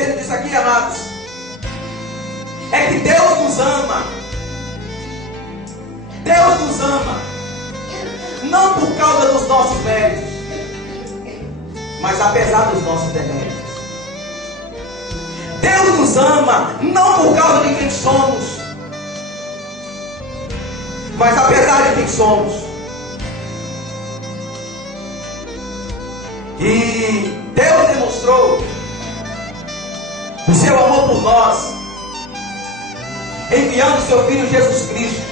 entendendo disso aqui, amados? É que Deus nos ama. Deus nos ama. Não por causa dos nossos méritos, mas apesar dos nossos deméritos. Deus nos ama não por causa de quem somos, mas apesar de quem somos. E Deus demonstrou o seu amor por nós, enviando seu Filho Jesus Cristo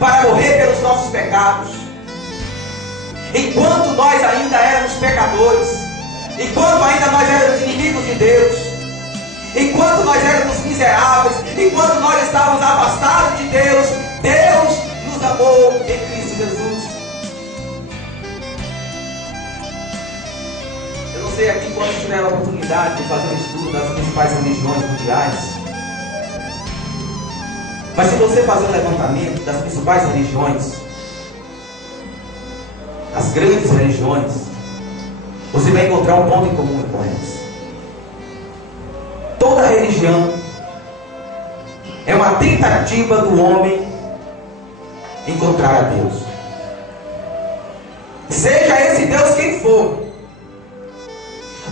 para morrer pelos nossos pecados, enquanto nós ainda éramos pecadores, enquanto ainda nós éramos inimigos de Deus, enquanto nós éramos miseráveis, enquanto nós estávamos afastados de Deus, Deus nos amou em Cristo Jesus. Eu não sei aqui quando tiver a oportunidade de fazer um estudo das principais religiões mundiais, mas se você fazer um levantamento das principais religiões, as grandes religiões, você vai encontrar um ponto em comum com elas. Toda religião é uma tentativa do homem encontrar a Deus. Seja esse Deus quem for.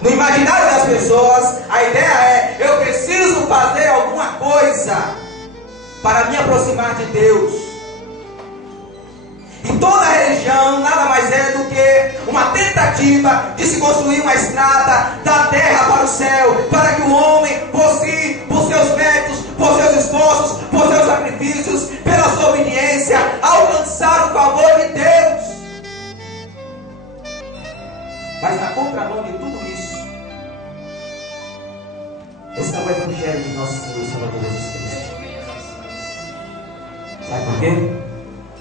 No imaginário das pessoas, a ideia é: eu preciso fazer alguma coisa para me aproximar de Deus. E toda religião nada mais é do que uma tentativa de se construir uma estrada da terra para o céu, para que o homem, por seus méritos, por seus esforços, por seus sacrifícios, pela sua obediência, alcançar o favor de Deus. Mas na contramão de tudo isso está o Evangelho de nosso Senhor e Salvador Jesus Cristo. Sabe por quê?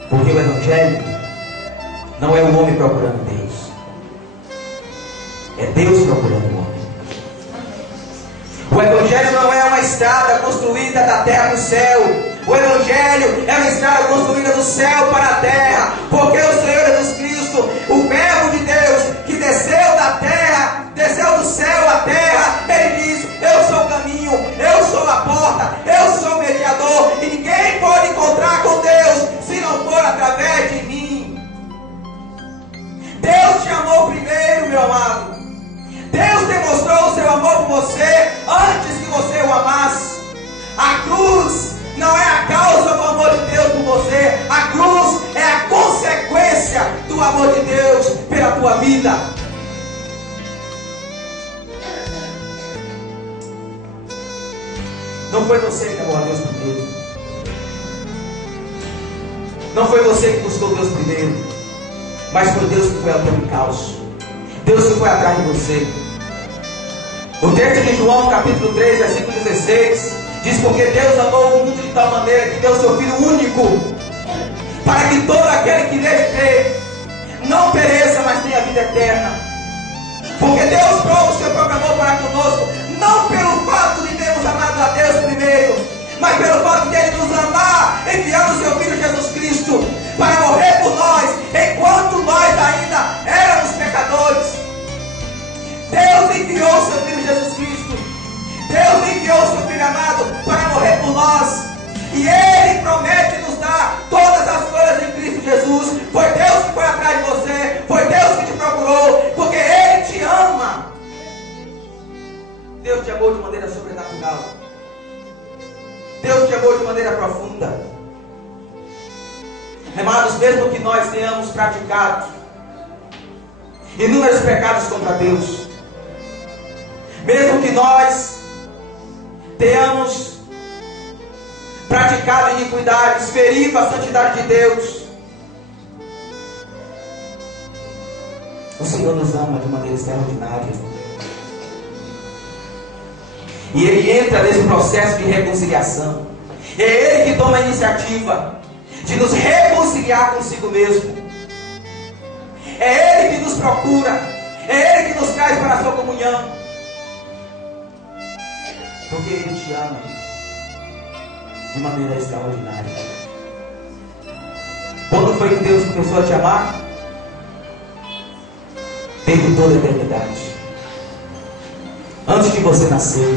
Porque o Evangelho não é o homem procurando Deus, é Deus procurando o homem. O Evangelho não é uma estrada construída da terra para o céu. O Evangelho é uma estrada construída do céu para a terra, porque o Senhor Jesus Cristo, o Verbo de Deus, que desceu da terra, desceu do céu à terra, Ele diz: eu sou o caminho, eu sou a porta, eu sou o mediador, e ninguém pode encontrar com Deus se não for através de mim. Deus te amou primeiro, meu amado. Deus demonstrou o seu amor por você antes que você o amasse. A cruz não é a causa do amor de Deus por você. A cruz é a consequência do amor de Deus pela tua vida. Não foi você que amou a Deus primeiro. Não foi você que buscou Deus primeiro, mas foi Deus que foi ao teu encalço. Deus que foi atrás de você. O texto de João, capítulo 3, versículo 16, diz: porque Deus amou o mundo de tal maneira que deu o seu Filho único, para que todo aquele que nele crê não pereça, mas tenha vida eterna. Porque Deus prova o seu próprio amor para conosco, não pelo fato de termos amado a Deus primeiro, mas pelo fato de Ele nos amar, enviando o seu Filho Jesus Cristo para morrer por nós, enquanto nós ainda éramos pecadores. Deus enviou o seu Filho Jesus Cristo. Deus enviou o seu Filho amado para morrer por nós. E Ele promete nos dar todas as coisas em Cristo Jesus. Foi Deus que foi atrás de você. Foi Deus que te procurou. Porque Ele te ama. Deus te amou de maneira sobrenatural. Deus te amou de maneira profunda. Amados, mesmo que nós tenhamos praticado inúmeros pecados contra Deus, mesmo que nós tenhamos praticado iniquidades, ferido a santidade de Deus, o Senhor nos ama de maneira extraordinária. E Ele entra nesse processo de reconciliação. É Ele que toma a iniciativa de nos reconciliar consigo mesmo. É Ele que nos procura. É Ele que nos traz para a sua comunhão. Porque Ele te ama de maneira extraordinária. Quando foi que Deus começou a te amar? Desde toda a eternidade. antes de você nascer.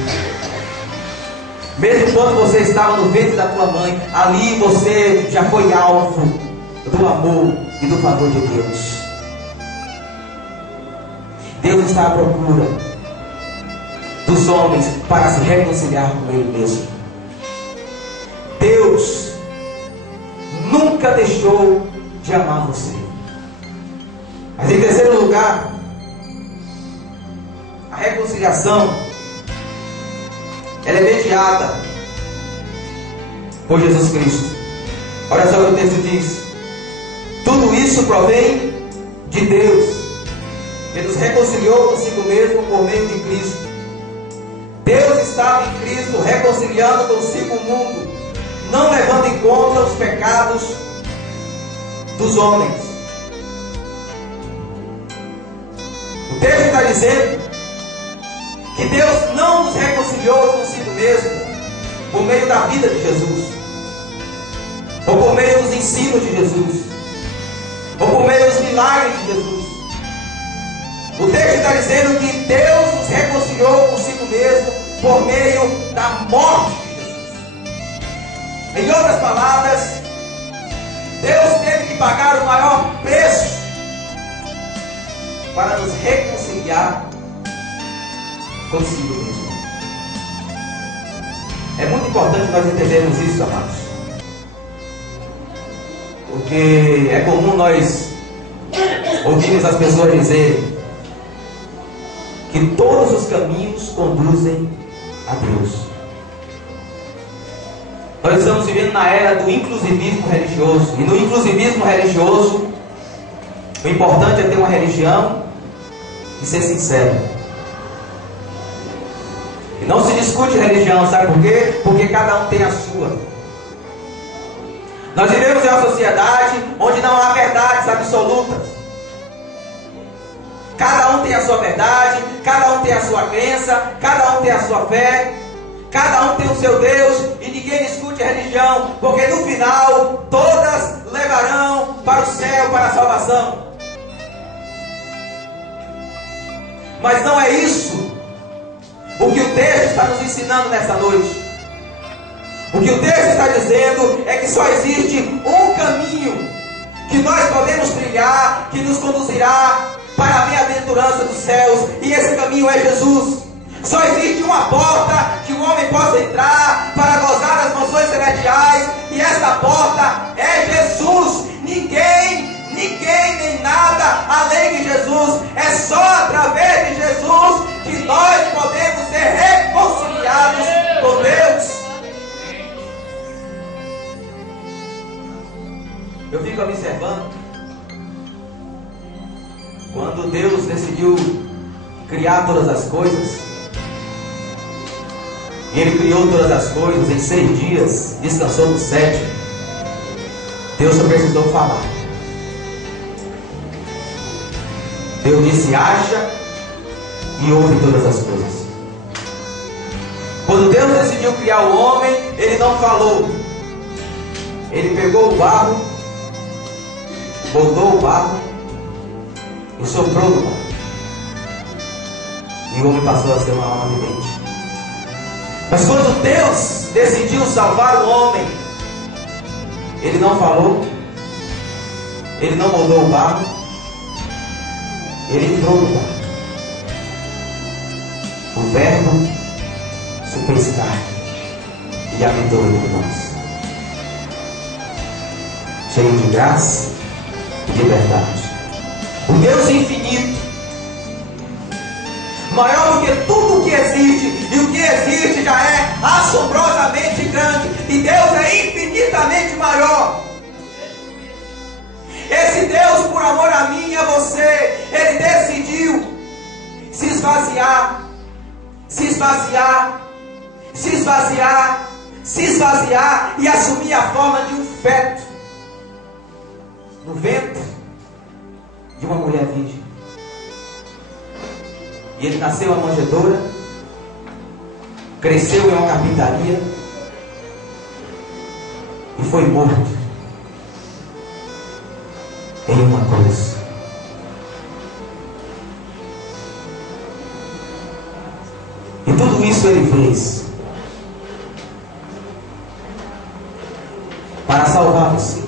Mesmo quando você estava no ventre da tua mãe, ali você já foi alvo do amor e do favor de Deus. Deus está à procura dos homens para se reconciliar com Ele mesmo. Deus nunca deixou de amar você. Mas em terceiro lugar, a reconciliação ela é mediada por Jesus Cristo. Olha só o que o texto diz: tudo isso provém de Deus, que nos reconciliou consigo mesmo por meio de Cristo. Deus estava em Cristo reconciliando consigo o mundo, não levando em conta os pecados dos homens. O texto está dizendo que Deus não nos reconciliou consigo mesmo por meio da vida de Jesus, ou por meio dos ensinos de Jesus, ou por meio dos milagres de Jesus. O texto está dizendo que Deus nos reconciliou consigo mesmo por meio da morte de Jesus. Em outras palavras, Deus teve que pagar o maior preço para nos reconciliar consigo mesmo. É muito importante nós entendermos isso, amados, porque é comum nós ouvirmos as pessoas dizerem que todos os caminhos conduzem a Deus. Nós estamos vivendo na era do inclusivismo religioso, e no inclusivismo religioso o importante é ter uma religião e ser sincero. E não se discute religião, sabe por quê? Porque cada um tem a sua. Nós vivemos em uma sociedade onde não há verdades absolutas. Cada um tem a sua verdade, cada um tem a sua crença, cada um tem a sua fé, cada um tem o seu Deus, e ninguém discute religião, porque no final todas levarão para o céu, para a salvação. Mas não é isso o que o texto está nos ensinando nessa noite. O que o texto está dizendo é que só existe um caminho que nós podemos trilhar, que nos conduzirá para a bem-aventurança dos céus, e esse caminho é Jesus. Só existe uma porta que o homem possa entrar para gozar das mansões celestiais, e essa porta é Jesus. Ninguém, nem nada além de Jesus. É só através de Jesus que nós podemos ser reconciliados com Deus. Eu fico observando quando Deus decidiu criar todas as coisas, e Ele criou todas as coisas em 6 dias, descansou no 7. Deus só precisou falar. Deus disse: haja, e houve todas as coisas. Quando Deus decidiu criar o homem, Ele não falou. Ele pegou o barro, botou o barro e soprou no barro, e o homem passou a ser uma alma vivente. Mas quando Deus decidiu salvar o homem, Ele não falou, Ele não moldou o barro, Ele entrou no barro. O Verbo se fez carne e habitou entre nós, cheio de graça e de verdade. O Deus infinito, maior do que tudo o que existe, e o que existe já é assombrosamente grande, e Deus é infinitamente maior. Esse Deus, por amor a mim e a você, Ele decidiu se esvaziar, se esvaziar, se esvaziar, se esvaziar, e assumir a forma de um feto no ventre de uma mulher virgem. E Ele nasceu em uma manjedoura, cresceu em uma carpintaria e foi morto em uma cruz. E tudo isso Ele fez para salvar você.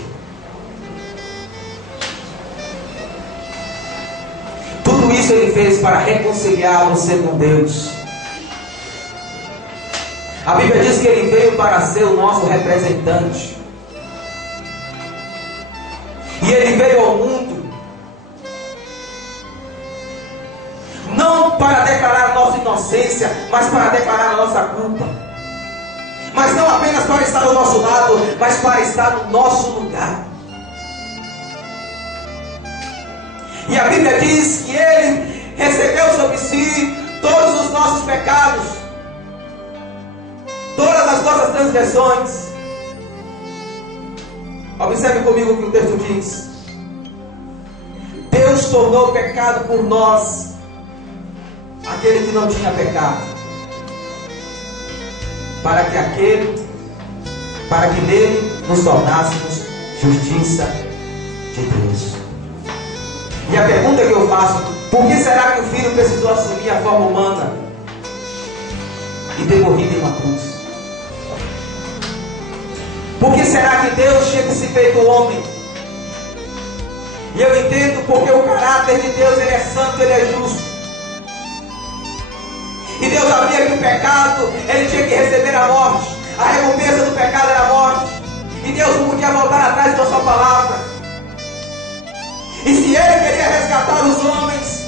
Tudo isso Ele fez para reconciliar você com Deus. A Bíblia diz que Ele veio para ser o nosso representante. E Ele veio ao mundo não para declarar a nossa inocência, mas para declarar a nossa culpa. Mas não apenas para estar ao nosso lado, mas para estar no nosso lugar. E a Bíblia diz que Ele recebeu sobre si todos os nossos pecados, todas as nossas transgressões. Observe comigo o que o texto diz. Deus tornou pecado por nós aquele que não tinha pecado, para que nele nos tornássemos justiça de Deus. E a pergunta que eu faço: por que será que o Filho precisou assumir a forma humana e ter morrido em uma cruz? Por que será que Deus tinha que se feito homem? E eu entendo porque o caráter de Deus, Ele é santo, Ele é justo. E Deus sabia que o pecado, Ele tinha que receber a morte. A recompensa do pecado era a morte. E Deus não podia voltar atrás da sua palavra. E se Ele queria resgatar os homens,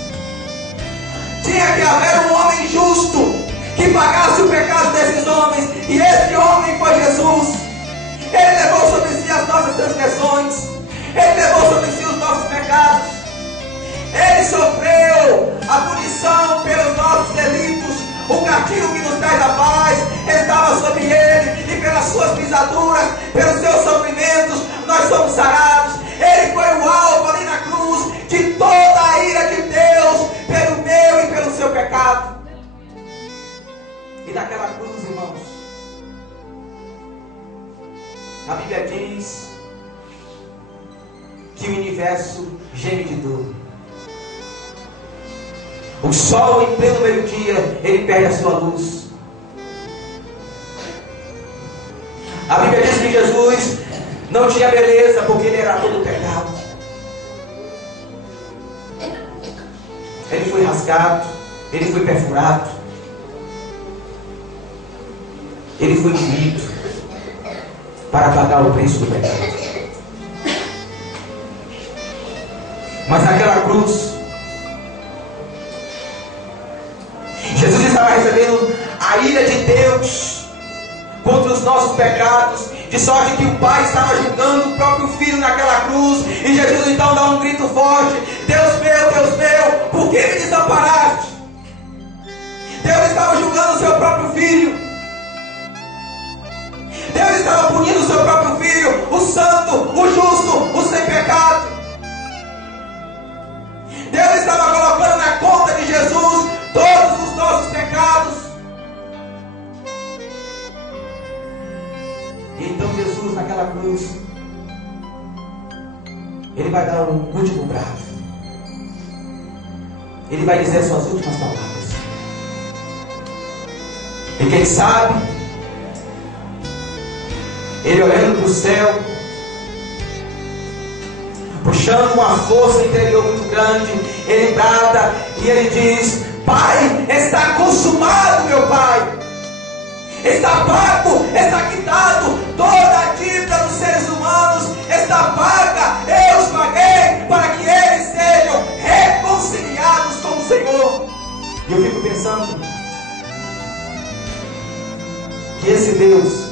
tinha que haver um homem justo que pagasse o pecado desses homens. E esse homem foi Jesus. Ele levou sobre si as nossas transgressões. Ele levou sobre si os nossos pecados. Ele sofreu a punição pelos nossos delitos. O castigo que nos traz a paz estava sobre Ele. E pelas suas pisaduras, pelos seus sofrimentos, nós somos sarados. Ele foi o alvo ali na cruz de toda a ira de Deus pelo meu e pelo seu pecado. E naquela cruz, irmãos, a Bíblia diz que o universo geme de dor. O sol em pleno meio-dia, ele perde a sua luz. A Bíblia diz que Jesus não tinha beleza porque ele era todo pecado. Ele foi rasgado, ele foi perfurado, ele foi moído para pagar o preço do pecado. Mas naquela cruz, Jesus estava recebendo a ira de Deus contra os nossos pecados, de sorte que o Pai estava julgando o próprio Filho naquela cruz. E Jesus então dá um grito forte: Deus meu, por que me desamparaste? Deus estava julgando o seu próprio Filho. Deus estava punindo o seu próprio Filho, o santo, o justo, o sem pecado. Deus estava colocando na conta de Jesus todos os nossos pecados. E então Jesus naquela cruz, Ele vai dar um último brado. Ele vai dizer as suas últimas palavras. E quem sabe, Ele olhando para o céu, puxando uma força interior muito grande, Ele brada e Ele diz: Pai, está consumado, meu Pai. Está pago, está quitado. Toda a dívida dos seres humanos está paga. Eu os paguei para que eles sejam reconciliados com o Senhor. E eu fico pensando que esse Deus,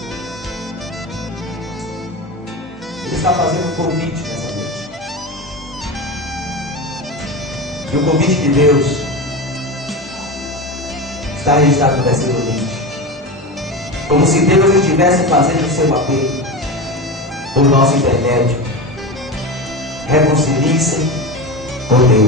Ele está fazendo um convite nessa noite. E o convite de Deus está registrado no versículo 20. Como se Deus estivesse fazendo o seu apelo por nosso intermédio. Reconciliem-se com Deus.